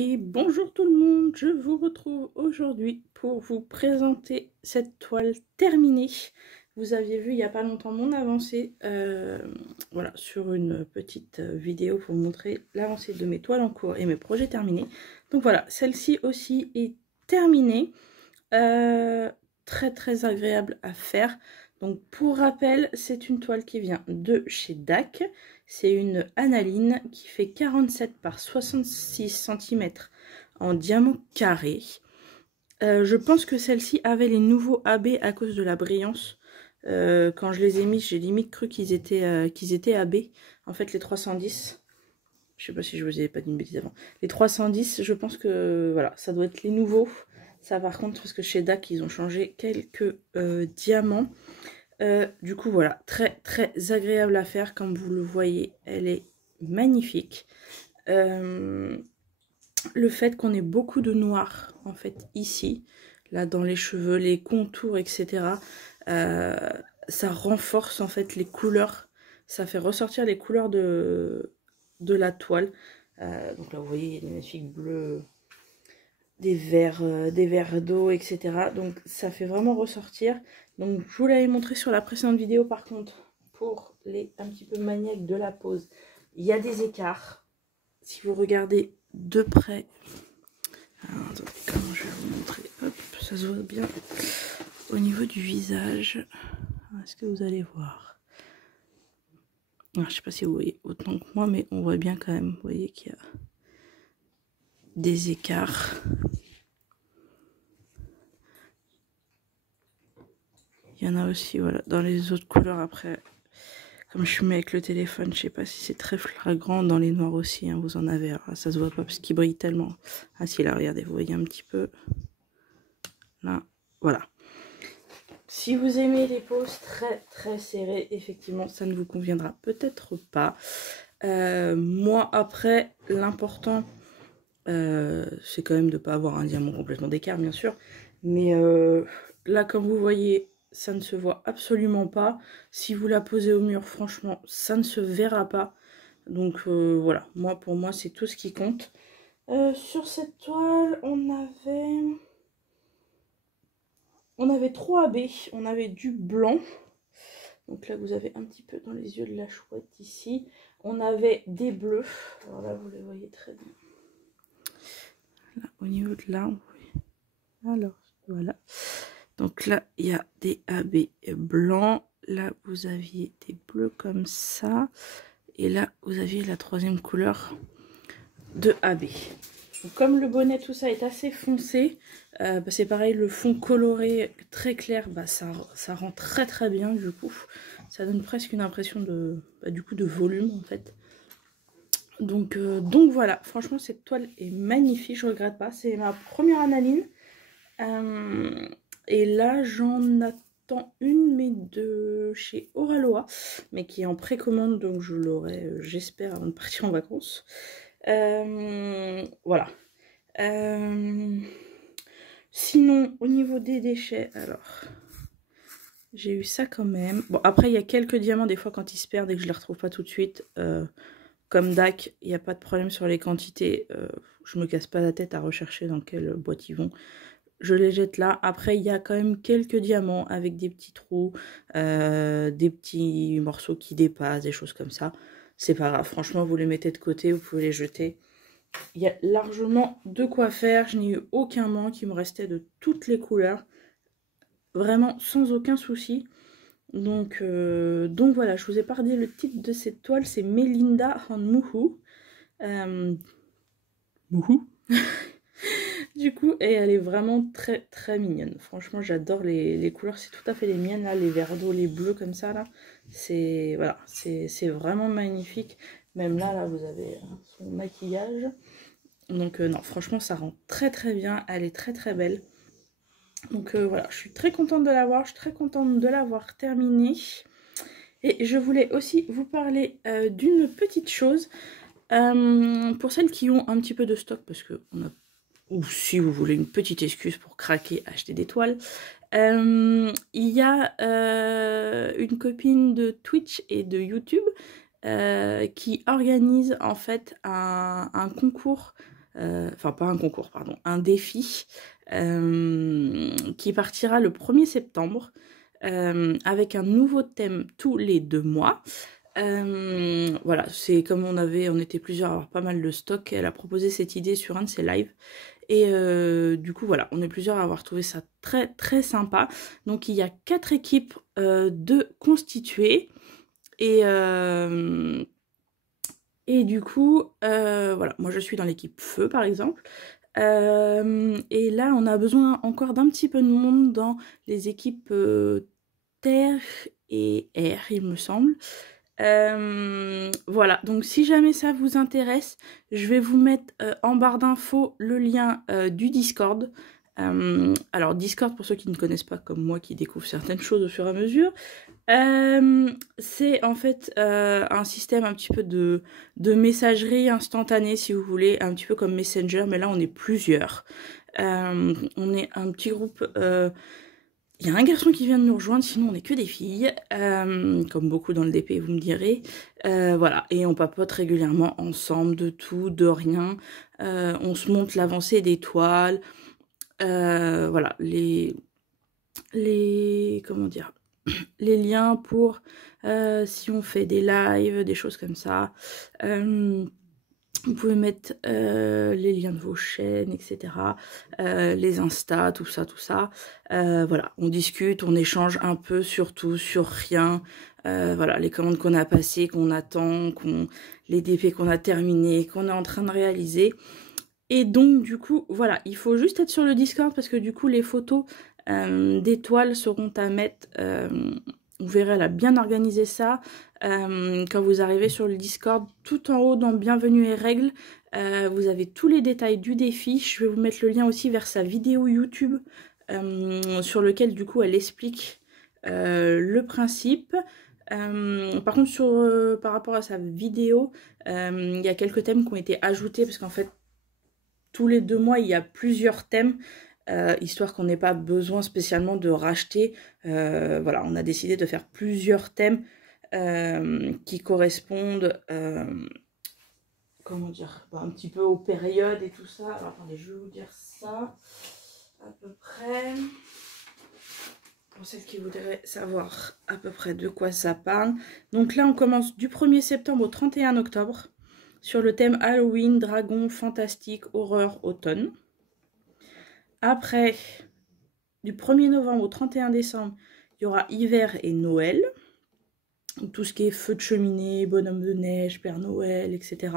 Et bonjour tout le monde, je vous retrouve aujourd'hui pour vous présenter cette toile terminée. Vous aviez vu il n'y a pas longtemps mon avancée voilà, sur une petite vidéo pour vous montrer l'avancée de mes toiles en cours et mes projets terminés. Donc voilà, celle-ci aussi est terminée, très agréable à faire. Donc pour rappel, c'est une toile qui vient de chez DAC. C'est une analine qui fait 47 par 66 cm en diamant carré. Je pense que celle-ci avait les nouveaux AB à cause de la brillance. Quand je les ai mis, j'ai limite cru qu'ils étaient AB. En fait, les 310, je sais pas si je vous avais pas dit une bêtise avant. Les 310, je pense que voilà, ça doit être les nouveaux. Ça par contre, parce que chez DAC, ils ont changé quelques diamants. Du coup voilà, très agréable à faire. Comme vous le voyez, elle est magnifique. Le fait qu'on ait beaucoup de noir en fait ici, là dans les cheveux, les contours, etc. Ça renforce en fait les couleurs, ça fait ressortir les couleurs de la toile. Donc là vous voyez, il y a des magnifiques bleus, des verres d'eau, etc. Donc ça fait vraiment ressortir. Donc je vous l'avais montré sur la précédente vidéo. Par contre, pour les un petit peu maniaques de la pose, il y a des écarts. Si vous regardez de près, alors attendez, comment je vais vous montrer, hop, ça se voit bien au niveau du visage. Est-ce que vous allez voir? Alors, je sais pas si vous voyez autant que moi, mais on voit bien quand même. Vous voyez qu'il y a des écarts. Il y en a aussi, voilà, dans les autres couleurs. Après, comme je filme avec le téléphone, je sais pas si c'est très flagrant. Dans les noirs aussi, hein, vous en avez. Alors, ça se voit pas parce qu'il brille tellement. Ah si, là, regardez, vous voyez un petit peu. Là, voilà. Si vous aimez les poses très serrées, effectivement, ça ne vous conviendra peut-être pas. Moi, après, l'important, c'est quand même de ne pas avoir un diamant complètement d'écart, bien sûr. Mais là, comme vous voyez, ça ne se voit absolument pas. Si vous la posez au mur, franchement, ça ne se verra pas. Donc voilà, pour moi, c'est tout ce qui compte. Sur cette toile, on avait 3 AB. On avait du blanc. Donc là, vous avez un petit peu dans les yeux de la chouette ici. On avait des bleus. Alors là, vous les voyez très bien. Là, au niveau de là, alors voilà. Donc là, il y a des AB blancs. Là, vous aviez des bleus comme ça. Et là, vous aviez la troisième couleur de AB. Donc, comme le bonnet, tout ça est assez foncé, c'est pareil, le fond coloré très clair, ça rend très bien du coup. Ça donne presque une impression de, du coup, de volume en fait. Donc voilà, franchement cette toile est magnifique, je regrette pas. C'est ma première analine. Et là j'en attends une, mais de chez Oraloa, mais qui est en précommande, donc je l'aurai, j'espère, avant de partir en vacances. Voilà. Sinon, au niveau des déchets, alors, j'ai eu ça quand même. Bon, après, il y a quelques diamants, des fois, quand ils se perdent et que je les retrouve pas tout de suite. Comme DAC, il n'y a pas de problème sur les quantités. Je me casse pas la tête à rechercher dans quelle boîte ils vont. Je les jette là. Après, il y a quand même quelques diamants avec des petits trous, des petits morceaux qui dépassent, des choses comme ça. C'est pas grave. Franchement, vous les mettez de côté, vous pouvez les jeter. Il y a largement de quoi faire. Je n'ai eu aucun manque. Il me restait de toutes les couleurs. Vraiment sans aucun souci. Donc voilà, je vous ai pas dit le titre de cette toile. C'est Melinda en Mouhou. Mouhou. Du coup, et elle est vraiment très mignonne. Franchement, j'adore les couleurs. C'est tout à fait les miennes, là. Les verts d'eau, les bleus comme ça, là. C'est voilà, c'est vraiment magnifique. Même là, vous avez son maquillage. Donc non, franchement, ça rend très bien. Elle est très belle. Donc voilà, je suis très contente de l'avoir. Je suis très contente de l'avoir terminée. Et je voulais aussi vous parler d'une petite chose. Pour celles qui ont un petit peu de stock, parce que on a, ou si vous voulez une petite excuse pour craquer, acheter des toiles, il y a une copine de Twitch et de YouTube qui organise en fait un concours enfin pas un concours, pardon, un défi qui partira le 1er septembre avec un nouveau thème tous les 2 mois. Voilà, c'est comme on était plusieurs à avoir pas mal de stock, elle a proposé cette idée sur un de ses lives. Et du coup, voilà, on est plusieurs à avoir trouvé ça très très sympa. Donc il y a 4 équipes de constituées. Et du coup, voilà, moi je suis dans l'équipe feu par exemple. Et là, on a besoin encore d'un petit peu de monde dans les équipes terre et air, il me semble. Voilà, donc si jamais ça vous intéresse, je vais vous mettre en barre d'infos le lien du Discord. Alors Discord, pour ceux qui ne connaissent pas comme moi, qui découvrent certaines choses au fur et à mesure, c'est en fait un système un petit peu de messagerie instantanée, si vous voulez, un petit peu comme Messenger, mais là on est plusieurs. On est un petit groupe... Il y a un garçon qui vient de nous rejoindre, sinon on n'est que des filles, comme beaucoup dans le DP, vous me direz. Voilà, et on papote régulièrement ensemble de tout, de rien. On se montre l'avancée des toiles. Voilà, comment dire, les liens pour si on fait des lives, des choses comme ça. Vous pouvez mettre les liens de vos chaînes, etc. Les Insta, tout ça, tout ça. Voilà, on discute, on échange un peu sur tout, sur rien. Voilà, les commandes qu'on a passées, qu'on attend, les DP qu'on a terminés, qu'on est en train de réaliser. Et donc, du coup, voilà, il faut juste être sur le Discord parce que du coup, les photos des toiles seront à mettre... vous verrez, elle a bien organisé ça. Quand vous arrivez sur le Discord, tout en haut dans Bienvenue et règles, vous avez tous les détails du défi. Je vais vous mettre le lien aussi vers sa vidéo YouTube sur lequel du coup elle explique le principe. Par contre, par rapport à sa vidéo, il y a quelques thèmes qui ont été ajoutés parce qu'en fait, tous les 2 mois, il y a plusieurs thèmes. Histoire qu'on n'ait pas besoin spécialement de racheter. Voilà, on a décidé de faire plusieurs thèmes qui correspondent, comment dire, un petit peu aux périodes et tout ça. Alors attendez, je vais vous dire ça à peu près. Pour celles qui voudraient savoir à peu près de quoi ça parle. Donc là, on commence du 1er septembre au 31 octobre sur le thème Halloween, dragon, fantastique, horreur, automne. Après, du 1er novembre au 31 décembre, il y aura hiver et Noël. Tout ce qui est feu de cheminée, bonhomme de neige, Père Noël, etc.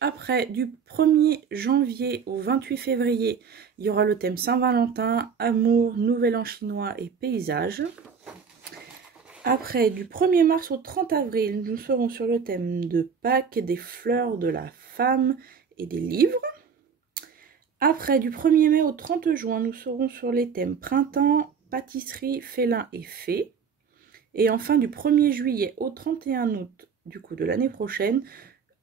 Après, du 1er janvier au 28 février, il y aura le thème Saint-Valentin, amour, nouvel an chinois et paysage. Après, du 1er mars au 30 avril, nous serons sur le thème de Pâques, des fleurs, de la femme et des livres. Après, du 1er mai au 30 juin, nous serons sur les thèmes printemps, pâtisserie, félin et fée. Et enfin, du 1er juillet au 31 août, du coup, de l'année prochaine,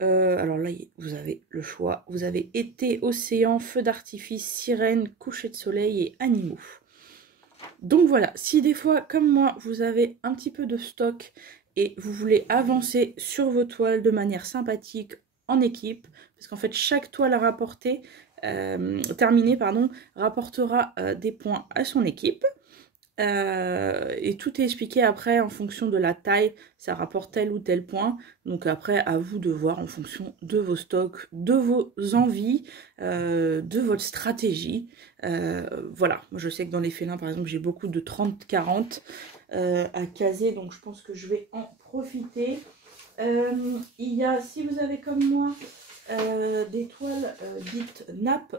alors là, vous avez le choix. Vous avez été, océan, feu d'artifice, sirène, coucher de soleil et animaux. Donc voilà, si des fois, comme moi, vous avez un petit peu de stock et vous voulez avancer sur vos toiles de manière sympathique en équipe, parce qu'en fait, chaque toile à rapporter, terminée, pardon, rapportera des points à son équipe. Et tout est expliqué après en fonction de la taille, ça rapporte tel ou tel point. Donc après, à vous de voir en fonction de vos stocks, de vos envies, de votre stratégie. Voilà, moi je sais que dans les félins, par exemple, j'ai beaucoup de 30-40 à caser, donc je pense que je vais en profiter. Il y a, si vous avez comme moi des toiles dites nappes,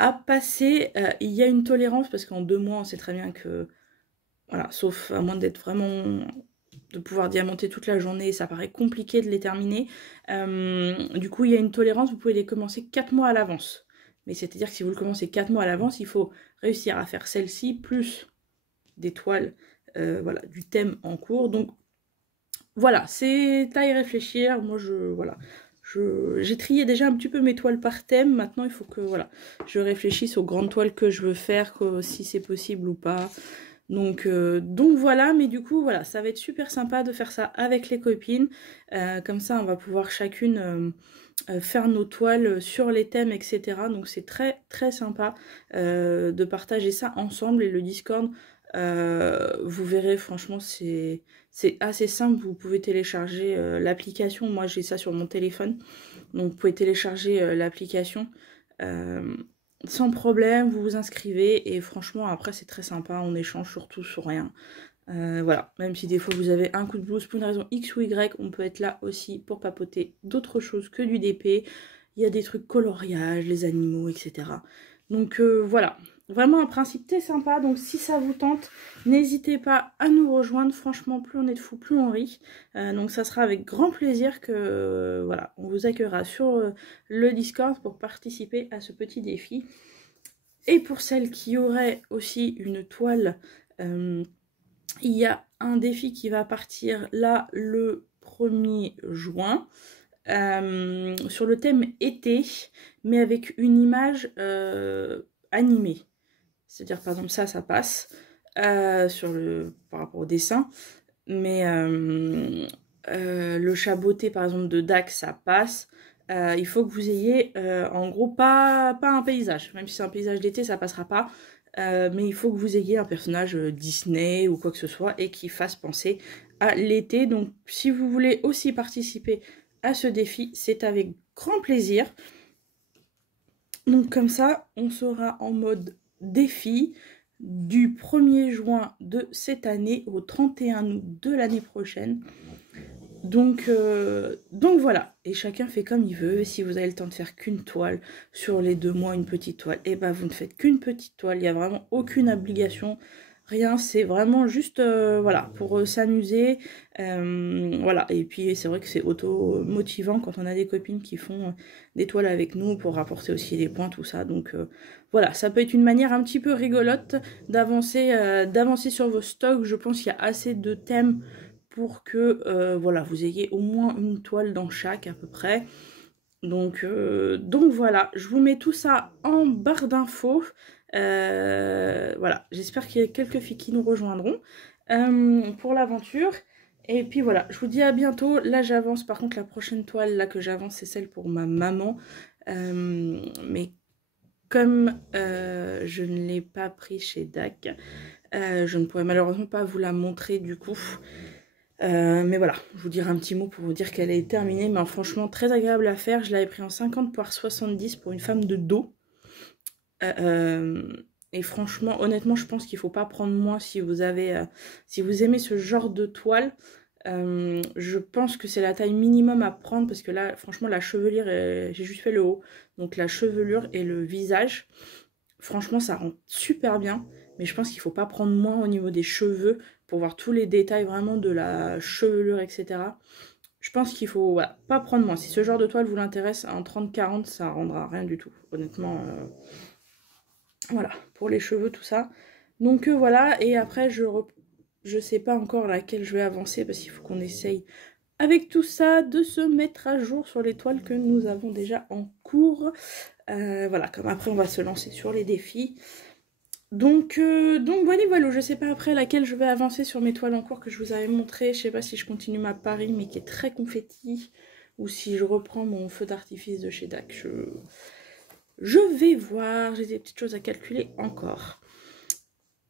à passer, il y a une tolérance parce qu'en 2 mois on sait très bien que, voilà, sauf à moins d'être vraiment, de pouvoir diamanter toute la journée, ça paraît compliqué de les terminer. Du coup il y a une tolérance, vous pouvez les commencer 4 mois à l'avance. Mais c'est-à-dire que si vous le commencez 4 mois à l'avance, il faut réussir à faire celle-ci plus des toiles voilà, du thème en cours. Donc voilà, c'est à y réfléchir. Moi voilà. J'ai trié déjà un petit peu mes toiles par thème. Maintenant, il faut que voilà, je réfléchisse aux grandes toiles que je veux faire, si c'est possible ou pas. Donc voilà, mais du coup, voilà, ça va être super sympa de faire ça avec les copines. Comme ça, on va pouvoir chacune faire nos toiles sur les thèmes, etc. Donc c'est très très sympa de partager ça ensemble. Et le Discord, vous verrez, franchement, c'est assez simple. Vous pouvez télécharger l'application. Moi, j'ai ça sur mon téléphone. Donc vous pouvez télécharger l'application sans problème. Vous vous inscrivez. Et franchement, après, c'est très sympa. On échange surtout sur rien. Voilà, même si des fois vous avez un coup de blues pour une raison X ou Y, on peut être là aussi pour papoter d'autres choses que du DP. Il y a des trucs coloriage, les animaux, etc. Donc voilà, vraiment un principe très sympa. Donc si ça vous tente, n'hésitez pas à nous rejoindre. Franchement, plus on est de fous, plus on rit. Donc ça sera avec grand plaisir que voilà, on vous accueillera sur le Discord pour participer à ce petit défi. Et pour celles qui auraient aussi une toile... il y a un défi qui va partir là le 1er juin sur le thème été, mais avec une image animée. C'est-à-dire, par exemple, ça passe par rapport au dessin, mais le chaboté, par exemple, de Dax, ça passe. Il faut que vous ayez, en gros, pas un paysage. Même si c'est un paysage d'été, ça passera pas. Mais il faut que vous ayez un personnage Disney ou quoi que ce soit et qui fasse penser à l'été. Donc si vous voulez aussi participer à ce défi, c'est avec grand plaisir. Donc comme ça, on sera en mode défi du 1er juin de cette année au 31 août de l'année prochaine. Donc voilà, et chacun fait comme il veut. Si vous avez le temps de faire qu'une toile sur les 2 mois, une petite toile, et ben vous ne faites qu'une petite toile. Il n'y a vraiment aucune obligation, rien. C'est vraiment juste voilà, pour s'amuser. Voilà, et puis c'est vrai que c'est auto-motivant quand on a des copines qui font des toiles avec nous pour rapporter aussi des points, tout ça. Donc voilà, ça peut être une manière un petit peu rigolote d'avancer sur vos stocks. Je pense qu'il y a assez de thèmes pour que voilà, vous ayez au moins une toile dans chaque à peu près. Donc voilà, je vous mets tout ça en barre d'infos. Voilà, j'espère qu'il y a quelques filles qui nous rejoindront pour l'aventure. Et puis voilà, je vous dis à bientôt. Là j'avance, par contre la prochaine toile là que j'avance, c'est celle pour ma maman. Mais comme je ne l'ai pas pris chez DAC, je ne pourrais malheureusement pas vous la montrer du coup. Mais voilà, je vous dirai un petit mot pour vous dire qu'elle est terminée, mais franchement très agréable à faire. Je l'avais pris en 50 par 70 pour une femme de dos. Et franchement, honnêtement, je pense qu'il ne faut pas prendre moins si vous aimez ce genre de toile. Je pense que c'est la taille minimum à prendre parce que là, franchement, la chevelure, j'ai juste fait le haut. Donc la chevelure et le visage, franchement, ça rend super bien. Mais je pense qu'il ne faut pas prendre moins au niveau des cheveux pour voir tous les détails vraiment de la chevelure, etc. Je pense qu'il faut voilà, pas prendre moins. Si ce genre de toile vous l'intéresse, en 30-40, ça rendra rien du tout. Honnêtement, voilà, pour les cheveux, tout ça. Donc voilà, et après, je sais pas encore laquelle je vais avancer parce qu'il faut qu'on essaye avec tout ça de se mettre à jour sur les toiles que nous avons déjà en cours. Voilà, comme après on va se lancer sur les défis. Donc voilà, je sais pas après laquelle je vais avancer sur mes toiles en cours que je vous avais montré. Je sais pas si je continue ma Paris mais qui est très confetti ou si je reprends mon feu d'artifice de chez DAC. Je vais voir, j'ai des petites choses à calculer encore.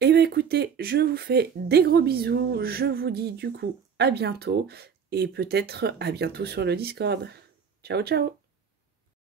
Et bien écoutez, je vous fais des gros bisous. Je vous dis du coup à bientôt et peut-être à bientôt sur le Discord. Ciao ciao.